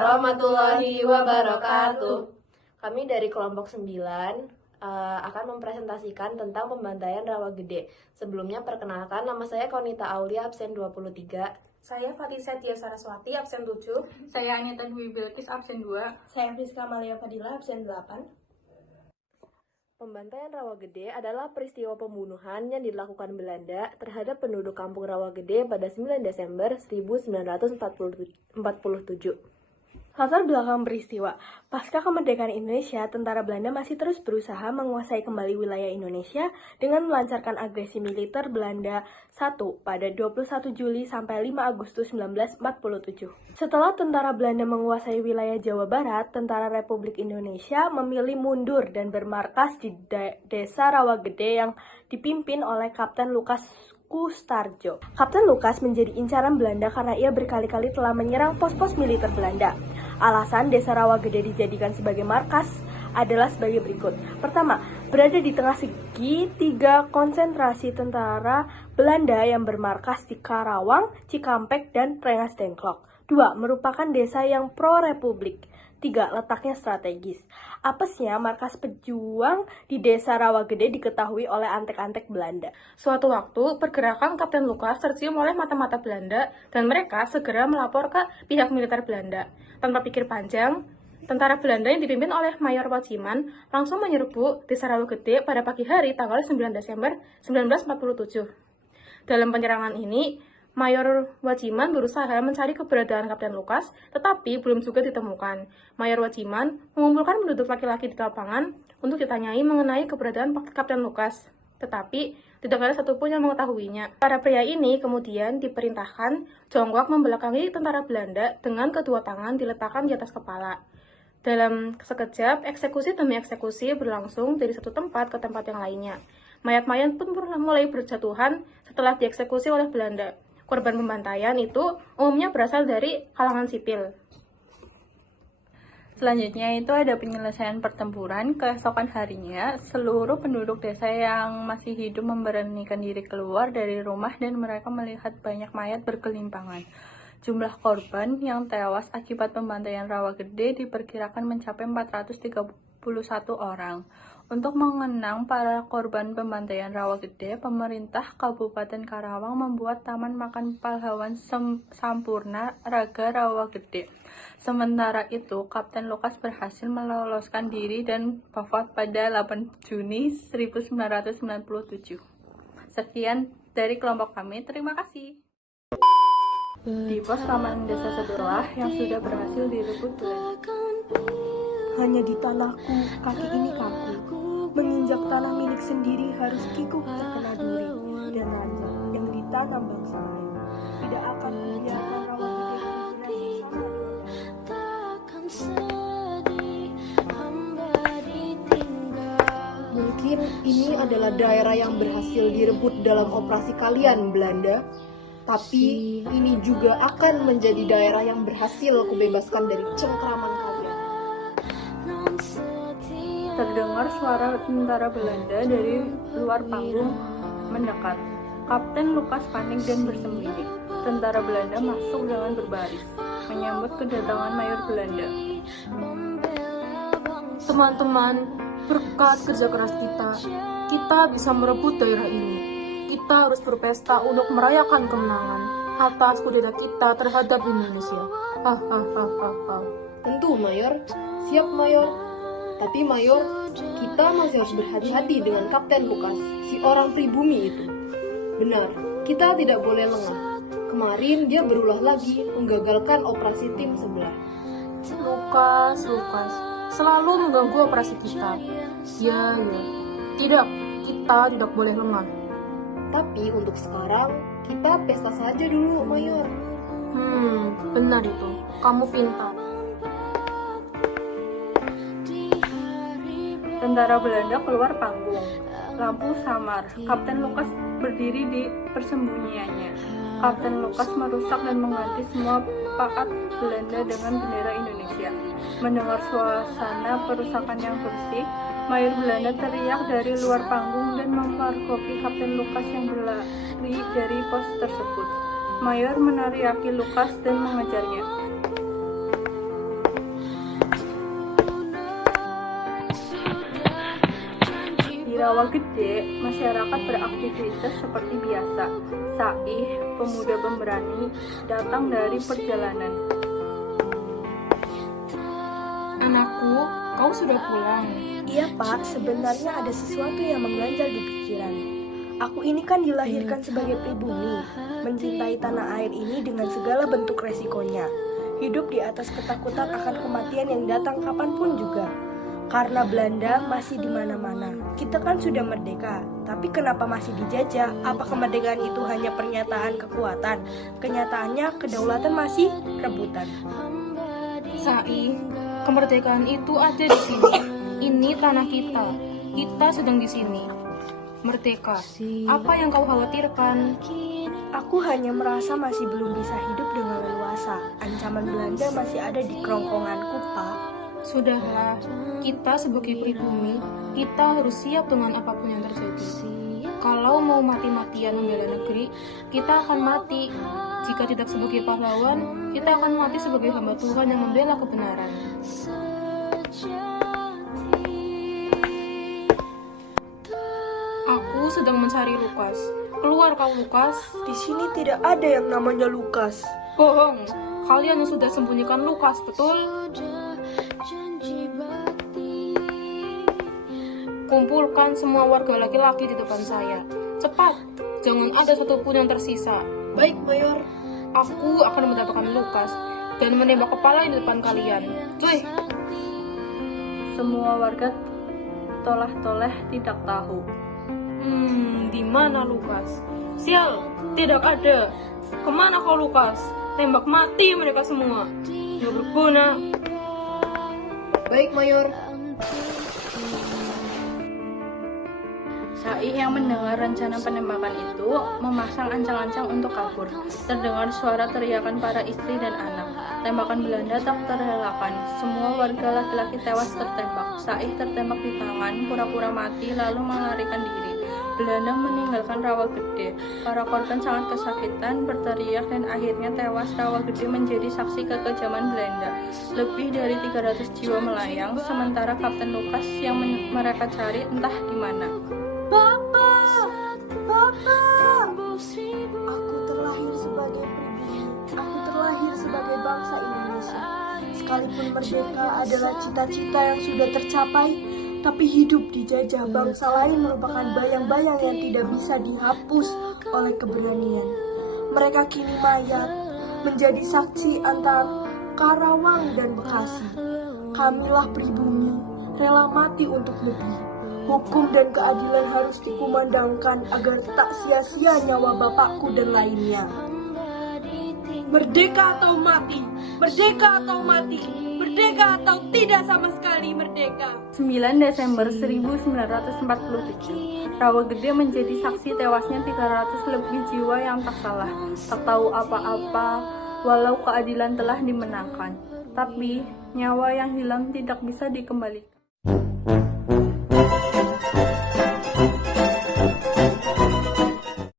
warahmatullahi wabarakatuh. Kami dari kelompok 9 akan mempresentasikan tentang pembantaian rawa gede. Sebelumnya perkenalkan, nama saya Konita Aulia, absen 23. Saya Fatih Setia Saraswati, absen 7. Saya Anita Dwi Bilkis, absen 2. Saya Friska Malia Fadila, absen 8. Pembantaian Rawa Gede adalah peristiwa pembunuhan yang dilakukan Belanda terhadap penduduk kampung Rawa Gede pada 9 Desember 1947. Latar belakang peristiwa, pasca kemerdekaan Indonesia, tentara Belanda masih terus berusaha menguasai kembali wilayah Indonesia dengan melancarkan agresi militer Belanda 1 pada 21 Juli sampai 5 Agustus 1947. Setelah tentara Belanda menguasai wilayah Jawa Barat, tentara Republik Indonesia memilih mundur dan bermarkas di desa Rawagede yang dipimpin oleh Kapten Lukas Kustarjo. Kapten Lukas menjadi incaran Belanda karena ia berkali-kali telah menyerang pos-pos militer Belanda. Alasan desa Rawagede dijadikan sebagai markas adalah sebagai berikut. Pertama, berada di tengah segitiga konsentrasi tentara Belanda yang bermarkas di Karawang, Cikampek, dan Rengas Dengklok. 2. Merupakan desa yang pro-republik. 3. Letaknya strategis. Apesnya, markas pejuang di desa Rawagede diketahui oleh antek-antek Belanda. Suatu waktu, pergerakan Kapten Lukas tercium oleh mata-mata Belanda dan mereka segera melapor ke pihak militer Belanda. Tanpa pikir panjang, tentara Belanda yang dipimpin oleh Mayor Waciman langsung menyerbu desa Rawagede pada pagi hari tanggal 9 Desember 1947. Dalam penyerangan ini, Mayor Waciman berusaha mencari keberadaan Kapten Lukas, tetapi belum juga ditemukan. Mayor Waciman mengumpulkan penduduk laki-laki di lapangan untuk ditanyai mengenai keberadaan Kapten Lukas, tetapi tidak ada satupun yang mengetahuinya. Para pria ini kemudian diperintahkan jongkok membelakangi tentara Belanda dengan kedua tangan diletakkan di atas kepala. Dalam sekejap, eksekusi demi eksekusi berlangsung dari satu tempat ke tempat yang lainnya. Mayat-mayat pun mulai berjatuhan setelah dieksekusi oleh Belanda. Korban pembantaian itu umumnya berasal dari kalangan sipil. Selanjutnya itu ada penyelesaian pertempuran. Keesokan harinya, seluruh penduduk desa yang masih hidup memberanikan diri keluar dari rumah dan mereka melihat banyak mayat bergelimpangan. Jumlah korban yang tewas akibat pembantaian Rawagede diperkirakan mencapai 431 orang. Untuk mengenang para korban pembantaian Rawagede, pemerintah Kabupaten Karawang membuat Taman Makan Pahlawan Sampurna Raga Rawagede. Sementara itu, Kapten Lukas berhasil meloloskan diri dan wafat pada 8 Juni 1997. Sekian dari kelompok kami, terima kasih. Di pos keamanan desa sebelah yang sudah berhasil direbut Belanda. Hanya di tanahku, kaki ini kaku. Menginjak tanah milik sendiri harus kikuk terkena duri. Dan raja yang ditanam bangsa lain tidak akan membiarkan Rawagede Mungkin ini adalah daerah yang berhasil direbut dalam operasi kalian, Belanda. Tapi ini juga akan menjadi daerah yang berhasil kubebaskan dari cengkraman kalian. Terdengar suara tentara Belanda dari luar panggung mendekat. Kapten Lukas panik dan bersembunyi. Tentara Belanda masuk dengan berbaris, menyambut kedatangan Mayor Belanda. Teman-teman, berkat kerja keras kita bisa merebut daerah ini. Kita harus berpesta untuk merayakan kemenangan atas kudeta kita terhadap Indonesia. Hahaha. Tentu, Mayor. Siap, Mayor. Tapi, Mayor, kita masih harus berhati-hati dengan Kapten Lukas, si orang pribumi itu. Benar, kita tidak boleh lengah. Kemarin dia berulah lagi menggagalkan operasi tim sebelah. Lukas, selalu mengganggu operasi kita. Ya. Tidak, kita tidak boleh lengah. Tapi untuk sekarang, kita pesta saja dulu, Mayor. Benar itu. Kamu pintar. Tentara Belanda keluar panggung. Lampu samar. Kapten Lukas berdiri di persembunyiannya. Kapten Lukas merusak dan mengganti semua pakat Belanda dengan bendera Indonesia. Mendengar suasana perusakan yang bersih, Mayor Belanda teriak dari luar panggung dan memergoki Kapten Lukas yang berlari dari pos tersebut. Mayor menariaki Lukas dan mengejarnya. Rawagede, masyarakat beraktivitas seperti biasa. Saih, pemuda pemberani, datang dari perjalanan. Anakku, kau sudah pulang. Iya Pak, sebenarnya ada sesuatu yang mengganjal di pikiran. Aku ini kan dilahirkan sebagai pribumi, mencintai tanah air ini dengan segala bentuk resikonya. Hidup di atas ketakutan akan kematian yang datang kapanpun juga. Karena Belanda masih di mana-mana. Kita kan sudah merdeka, tapi kenapa masih dijajah? Apa kemerdekaan itu hanya pernyataan kekuatan? Kenyataannya kedaulatan masih rebutan. Sai, kemerdekaan itu ada di sini. Ini tanah kita. Kita sedang di sini. Merdeka. Apa yang kau khawatirkan? Aku hanya merasa masih belum bisa hidup dengan leluasa. Ancaman Belanda masih ada di kerongkonganku, Pak. Sudahlah, kita sebagai pribumi, kita harus siap dengan apapun yang terjadi. Kalau mau mati-matian membela negeri, kita akan mati. Jika tidak sebagai pahlawan, kita akan mati sebagai hamba Tuhan yang membela kebenaran. Aku sedang mencari Lukas. Keluar kau, Lukas. Di sini tidak ada yang namanya Lukas. Bohong. Kalian yang sudah sembunyikan Lukas, betul? Kumpulkan semua warga laki-laki di depan saya. Cepat, jangan ada satupun yang tersisa. Baik, Mayor. Aku akan mendapatkan Lukas dan menembak kepala di depan kalian. Cuy, Semua warga toleh-toleh tidak tahu. di mana Lukas? Sial, tidak ada. Kemana kau, Lukas? Tembak mati mereka semua. Nggak berguna. Baik, Mayor. Saih yang mendengar rencana penembakan itu memasang ancang-ancang untuk kabur. Terdengar suara teriakan para istri dan anak. Tembakan Belanda tak terelakkan. Semua warga laki-laki tewas tertembak. Saih tertembak di tangan, pura-pura mati lalu melarikan diri. Belanda meninggalkan Rawagede. Para korban sangat kesakitan, berteriak dan akhirnya tewas. Rawagede menjadi saksi kekejaman Belanda. Lebih dari 300 jiwa melayang, sementara Kapten Lukas yang mereka cari entah di mana. Bapak! Aku terlahir sebagai pribumi. Aku terlahir sebagai bangsa Indonesia. Sekalipun merdeka adalah cita-cita yang sudah tercapai, tapi hidup dijajah bangsa lain merupakan bayang-bayang yang tidak bisa dihapus oleh keberanian. Mereka kini mayat, menjadi saksi antara Karawang dan Bekasi. Kamilah pribumi, rela mati untuk negeri. Hukum dan keadilan harus dikumandangkan agar tak sia-sia nyawa bapakku dan lainnya. Merdeka atau mati, merdeka atau mati, merdeka atau tidak sama sekali merdeka. 9 Desember 1947, Rawagede menjadi saksi tewasnya 300 lebih jiwa yang tak salah, tak tahu apa-apa, walau keadilan telah dimenangkan. Tapi, nyawa yang hilang tidak bisa dikembalikan.